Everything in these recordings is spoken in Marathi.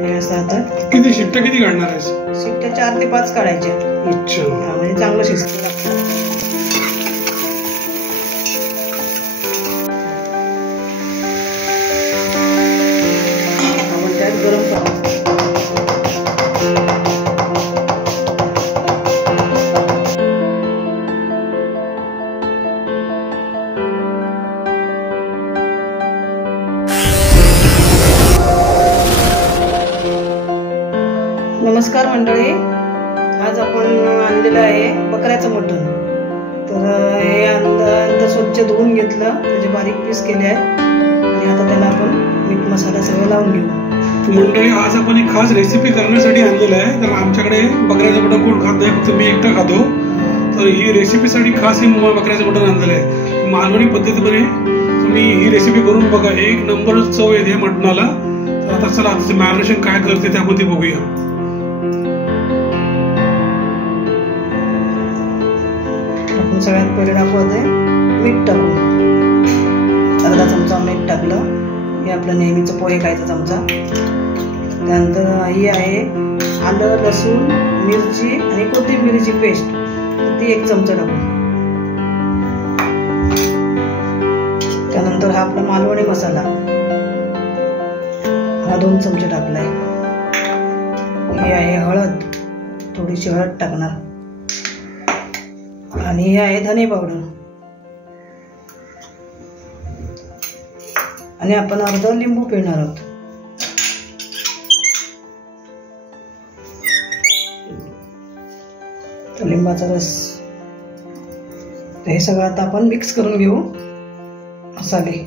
हे असं आता किती शिट्ट्या किती काढणार आहेस? शिट्ट्या 4 ते 5 काढायच्या. अच्छा, म्हणजे चांगलं शिजतं लागतं. आपण त्यात गरम पाणी नमस्कार मंडळी, आज आपण आणलेलं आहे बकऱ्याचं मटण. तर हे अंतर स्वच्छ धुवून घेतलं, त्याचे बारीक पीस केले आहेत आणि आता त्याला आपण मीठ मसाला सगळं लावून घेऊ. मंडळी, आज आपण एक खास रेसिपी करण्यासाठी आणलेलं आहे. तर आमच्याकडे बकऱ्याचं मटण कोण खात नाही, फक्त मी एकटा खातो. तर ही रेसिपीसाठी खास ही बकऱ्याचं मटण आणलेलं आहे. मालवणी पद्धतीने तुम्ही ही रेसिपी करून बघा, एक नंबर चव येते या मटणाला. तर आता चला, आता मॅरिनेशन काय करते त्यामध्ये बघूया. आपण सगळ्यात पहिले टाकूया मीठ टाकू. अर्धा चमचा मीठ टाकलं. हे आपलं नेहमीचं पोहे खायचा चमचा. त्यानंतर ही आहे आलं, लसूण, मिरची आणि कोथिंबीरची पेस्ट, ती 1 चमचा टाकू. त्यानंतर हा आपला मालवणी मसाला, हा 2 चमचे टाकलाय. ही आहे हळद, थोडीशी हळद टाकणार. आणि हे आहे धने पावडर. आणि आपण अर्धा लिंबू पिळणार आहोत. तर लिंबाचा रस. हे सगळं आता आपण मिक्स करून घेऊ मसाले.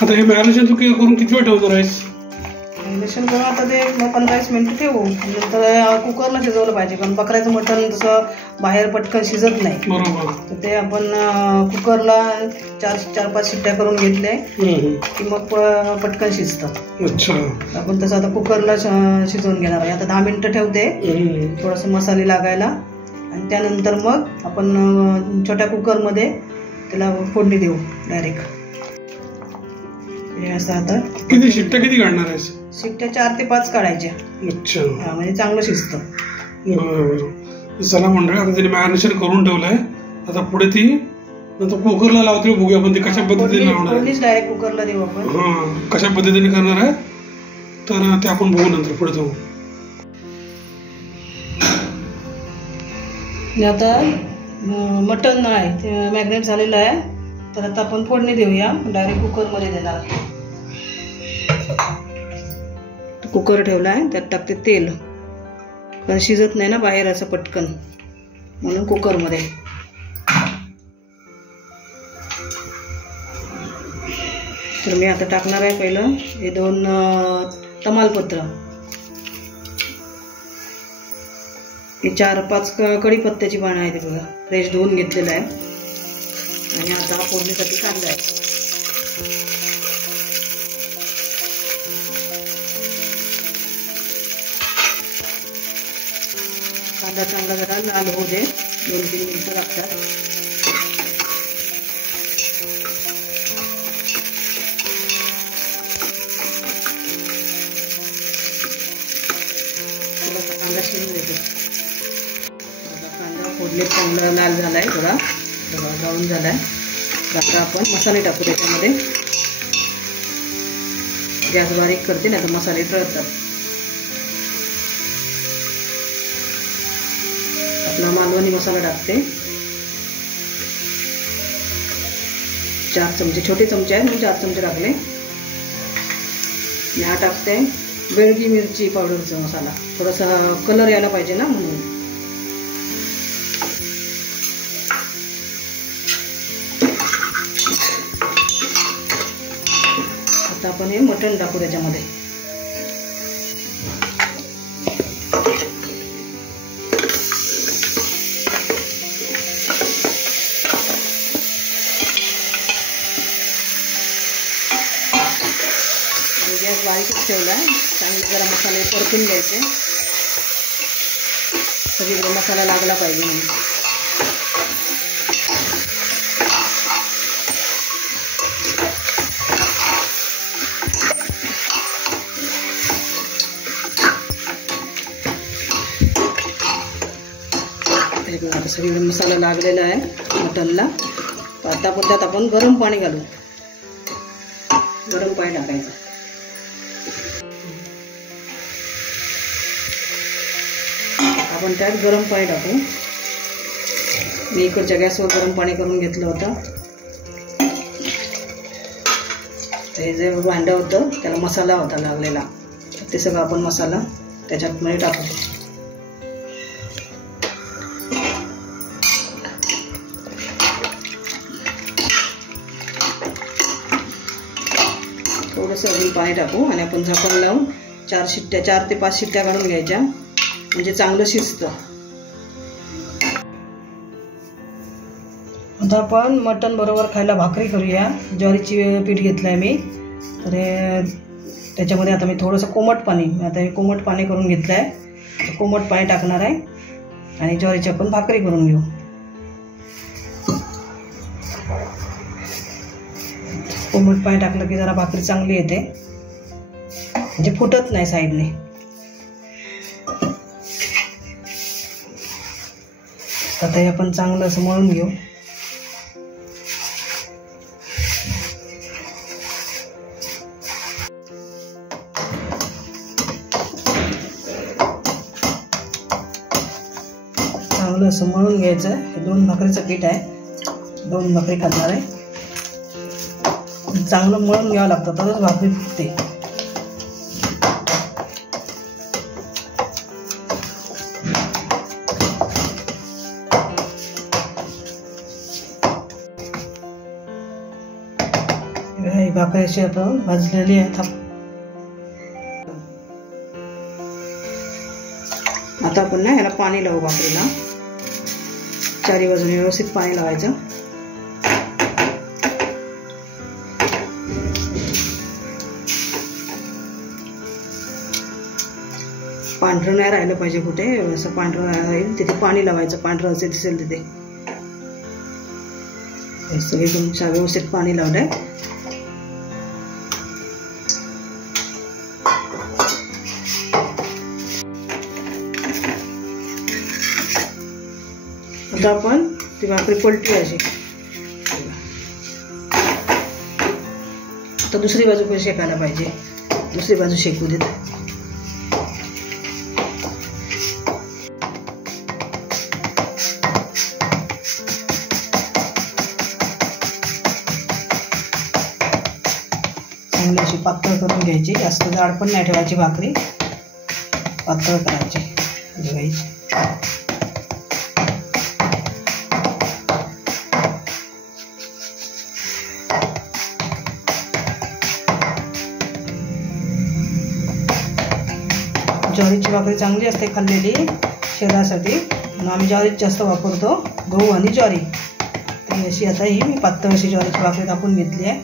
आता हे मॅरिनेशन तू करून किती वेळ ठेवणार आहेस? मॅरिनेशन करून आता ते 15-20 मिनिटं ठेवू. नंतर कुकरला शिजवलं पाहिजे, कारण बकऱ्याचं मटण तसं बाहेर पटकन शिजत नाही. बरोबर. तर ते आपण कुकरला 4-5 शिट्ट्या करून घेतल्या की मग पटकन शिजतं. अच्छा, आपण तसं आता कुकरला शिजवून घेणार आहे. आता 10 मिनिटं ठेवते थोडंसं मसाले लागायला, आणि त्यानंतर मग आपण छोट्या कुकरमध्ये त्याला फोडणी देऊ डायरेक्ट. हे असं आता किती शिट्ट्या किती काढणार आहेस? शिट्ट्या 4 ते 5 काढायच्या. अच्छा, म्हणजे चांगलं शिजतं. बरोबर. चला मंडळी, आता तिने मॅरिनेशन करून ठेवलंय. आता पुढे ती नंतर कुकरला लावते, बघूया आपण ती कशा पद्धतीने लावणार आहे. डायरेक्ट कुकरला देऊ आपण. हा, कशा पद्धतीने करणार आहे तर ते आपण बघू नंतर पुढे जाऊ. आता मटण आहे ते मॅग्नेट झालेलं आहे. तर आता आपण फोडणी देऊया. डायरेक्ट कुकरमध्ये देणार. कुकर ठेवला आहे, त्यात टाकते तेल, कारण शिजत नाही ना बाहेर असं पटकन, म्हणून कुकरमध्ये. तर मी आता टाकणार आहे पहिलं हे 2 तमालपत्र, हे 4-5 कढीपत्त्याची पानं आहेत. ते बघा, फ्रेश धुवून घेतलेलं आहे. आणि आता हा फोडणीसाठी कांदा आहे. कांदा चांगला जरा लाल होऊ दे, 2-3 मिनिटं लागतात. थोडासा कांदा शिजून देते. कांदा फोडणीत चांगला लाल झालाय, थोडा ब्राऊन झालाय. आता आपण मसाले टाकू त्याच्यामध्ये. गॅस बारीक करते, नाही तर मसाले तळतात. आपला मालवणी मसाला टाकते. 4 चमचे, छोटे चमचे आहेत म्हणून 4 चमचे टाकले. हा टाकते बेडगी मिरची पावडरचा मसाला, थोडासा कलर यायला पाहिजे ना म्हणून. आता आपण हे मटण टाकू त्याच्यामध्ये. गॅस बारीकच ठेवला आहे. चांगले जरा मसाले परतून घ्यायचे, सगळीकडे मसाला लागला पाहिजे म्हणून. सगळी मसाला लागलेला आहे मटनला. आता आपण त्यात आपण गरम पाणी घालू. गरम पाणी टाकायचं. आपण त्यात गरम पाणी टाकू. मी इकडच्या गॅसवर गरम पाणी करून घेतलं होतं. हे जे भांडं होतं त्याला मसाला होता लागलेला, ते सगळं आपण मसाला त्याच्यात मध्ये टाकू. थोडंसं अजून पाणी टाकू आणि आपण झाकण लावून 4 ते 5 शिट्ट्या काढून घ्यायच्या, म्हणजे चांगलं शिजतं. आता आपण मटण बरोबर खायला भाकरी करूया. ज्वारीची पीठ घेतलंय मी, तर त्याच्यामध्ये आता मी थोडंसं कोमट पाणी, आता हे कोमट पाणी करून घेतलंय. कोमट पाणी टाकणार आहे आणि ज्वारीची आपण भाकरी करून घेऊ. कोमट पाणी टाकलं की जरा भाकरी चांगली येते, म्हणजे फुटत नाही साईडने. आता हे आपण चांगलं असं मळून घेऊ. चांगलं असं मळून घ्यायचं. हे 2 भाकरीचं पीठ आहे, 2 भाकरी खाणार आहे. चांगलं मळून घ्यावं लागतं, तरच भाकरी फुटते. ही भाकरी अशी आपण भाजलेली आहे. आता आपण ना ह्याला पाणी लावू भाकरीला. 4 बाजूने व्यवस्थित पाणी लावायचं. पांढरं नाही राहिलं पाहिजे कुठे, असं पांढरं राहील तिथे पाणी लावायचं. पांढरं असे दिसेल तिथे सगळे तुमच्या व्यवस्थित पाणी लावलंय. आता आपण ती भाकरी पलटी अशी. आता दुसरी बाजू पण शेकायला पाहिजे, दुसरी बाजू शेकू देत. चांगली अशी पातळ करून घ्यायची. जास्त जाड पण नाही ठेवायची भाकरी, पातळ करायची घ्यायची. ज्वारीची भाकरी चांगली असते खाल्लेली शरीरासाठी, म्हणून आम्ही ज्वारीच जास्त वापरतो, गहू आणि ज्वारी. तर अशी आता ही मी पातळ अशी ज्वारीची भाकरी कापून घेतली आहे.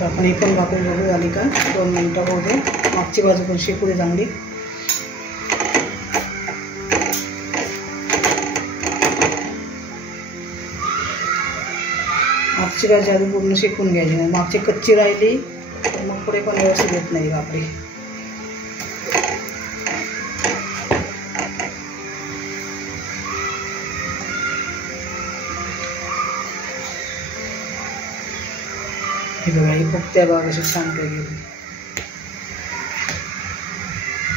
तर आपण एक पण भाकरी बघू झाली का, 2 मिनिटं होऊ दे. मागची बाजू पण शेकू दे चांगली. मागची बाजू आधी पूर्ण शेकून घ्यायची, मागची कच्ची राहिली तर मग पुढे पण व्यवस्थित येत नाही भाकरी. हे बघा, ही फुगत्या भाग अशी छानपैकी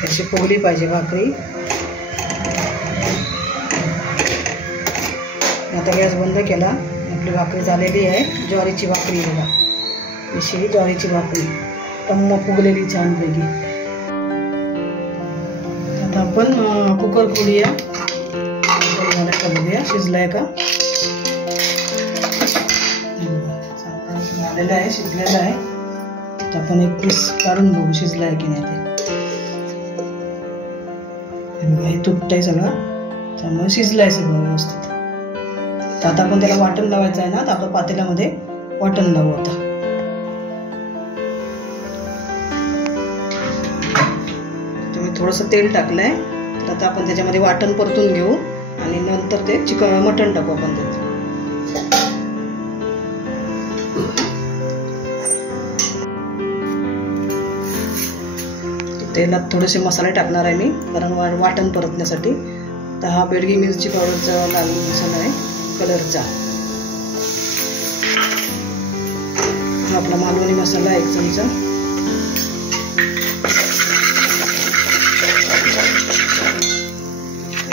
अशी फुगली पाहिजे भाकरी. आता गॅस बंद केला. आपली भाकरी झालेली आहे. ज्वारीची भाकरी बघा, अशी ज्वारीची भाकरी टम्म फुगलेली छानपैकी. आता आपण कुकर खोलूया. करूया शिजलाय का, झालेलं आहे, शिजलेलं आहे. तर आपण एक पीस काढून बघू शिजलाय की नाही ते. हे तुटतंय सगळं, त्यामुळे शिजलंय सगळं व्यवस्थित. तर आता आपण त्याला वाटण लावायचं आहे ना, तर आपल्या पातेल्यामध्ये वाटण लावू. आता तुम्ही थोडंसं तेल टाकलंय, तर आता आपण त्याच्यामध्ये वाटण परतून घेऊ आणि नंतर ते मटण टाकू आपण त्यात. तेलात थोडेसे मसाले टाकणार आहे मी, कारण वाटण परतण्यासाठी. तर हा बेडगी मिरची पावडरचा लाल मसाला आहे कलरचा. हा आपला मालवणी मसाला आहे 1 चमचा.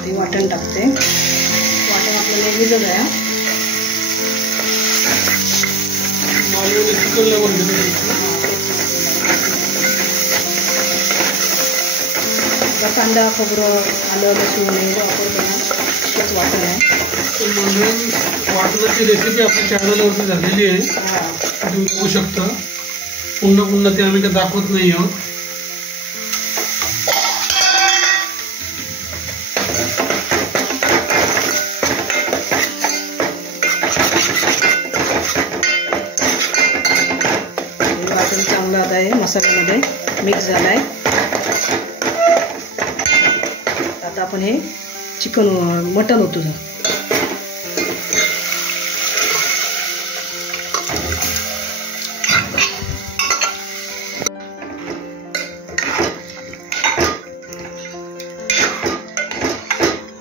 ते वाटण टाकते. वाटण आपलं नेहमीच आहे. कांदा खोबरं आलं लसूण वापरतो ना, तेच वाटण आहे. वाटणाची रेसिपी आपल्या चॅनलवरती झालेली आहे, तुम्ही बघू शकता. पुन्हा ते आम्ही काय दाखवत नाही आहोत. वाटण चांगलं आता आहे मसाल्यामध्ये मिक्स झालाय. आता आपण हे मटण होतं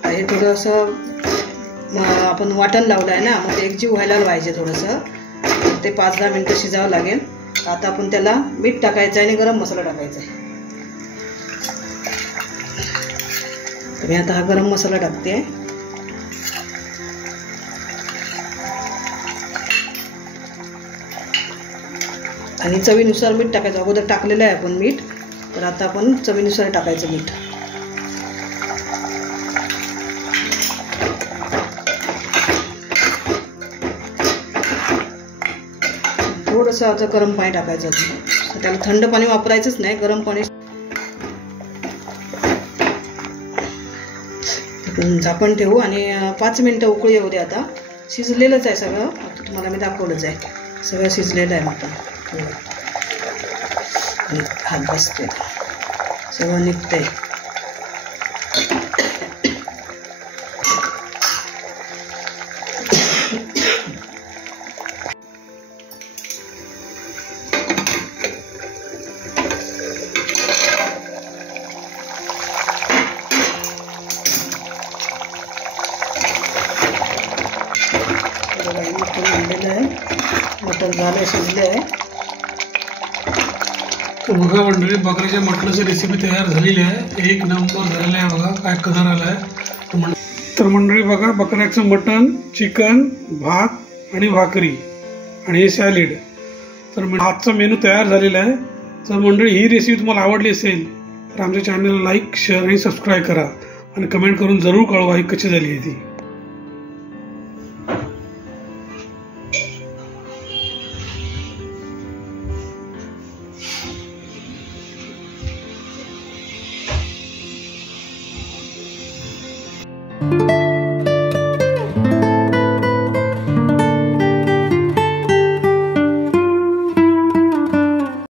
हे थोडंसं आपण वाटण लावलं आहे ना, मग ते एकजीव व्हायला पाहिजे थोडंसं. ते 5-10 मिनिटं शिजावं लागेल. आता आपण त्याला मीठ टाकायचं आहे आणि गरम मसाला टाकायचा आहे. मी आता हा गरम मसाला टाकते. आणि चवीनुसार मीठ टाकायचं. अगोदर टाकलेलं आहे आपण मीठ, तर आता आपण चवीनुसार टाकायचं मीठ. थोडंसं आता गरम पाणी टाकायचं. त्याला थंड पाणी वापरायचंच नाही, गरम पाणी. झाकण ठेवू आणि 5 मिनिटं उकळी येऊ दे. आता शिजलेलंच आहे सगळं, तुम्हाला मी दाखवलंच आहे. सगळं शिजलेलं आहे मटण. हात बसते, सगळं निघतंय. मटण झालं, शिजले आहे. बघा मंडळी, बकऱ्याच्या मटणाची रेसिपी तयार झालेली आहे. 1 नंबर झालेला आहे. बघा काय कलर आला आहे. तर मंडळी बघा, बकऱ्याचं मटण, चिकन, भात आणि भाकरी आणि हे सॅलिड. तर आजचा मेनू तयार झालेला आहे. तर मंडळी, ही रेसिपी तुम्हाला आवडली असेल तर आमच्या चॅनलला लाईक, शेअर आणि सबस्क्राईब करा आणि कमेंट करून जरूर कळवा ही कशी झाली आहे ती.